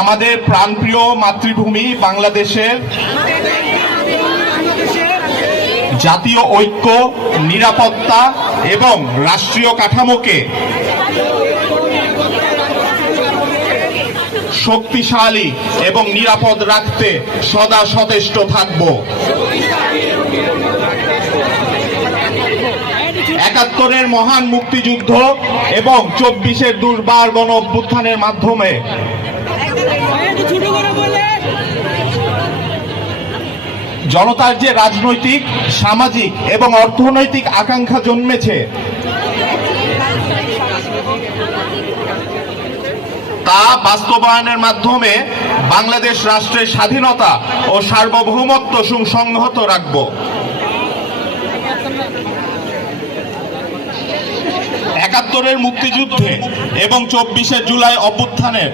আমাদের প্রাণপ্রিয় মাতৃভূমি বাংলাদেশের জাতীয় ঐক্য, নিরাপত্তা এবং রাষ্ট্রীয় কাঠামোকে শক্তিশালী এবং নিরাপদ রাখতে সদা সচেষ্ট থাকব। ৭১-এর মহান মুক্তিযুদ্ধ এবং ২৪-এর দুর্বার গণ অভ্যুত্থানের মাধ্যমে জনতার যে রাজনৈতিক, সামাজিক এবং অর্থনৈতিক আকাঙ্ক্ষা জন্মেছে তা বাস্তবায়নের মাধ্যমে বাংলাদেশ রাষ্ট্রের স্বাধীনতা ও সার্বভৌমত্ব সুসংহত রাখব। ৭১-এর মুক্তিযুদ্ধে এবং ২৪-এর জুলাই অভ্যুত্থানের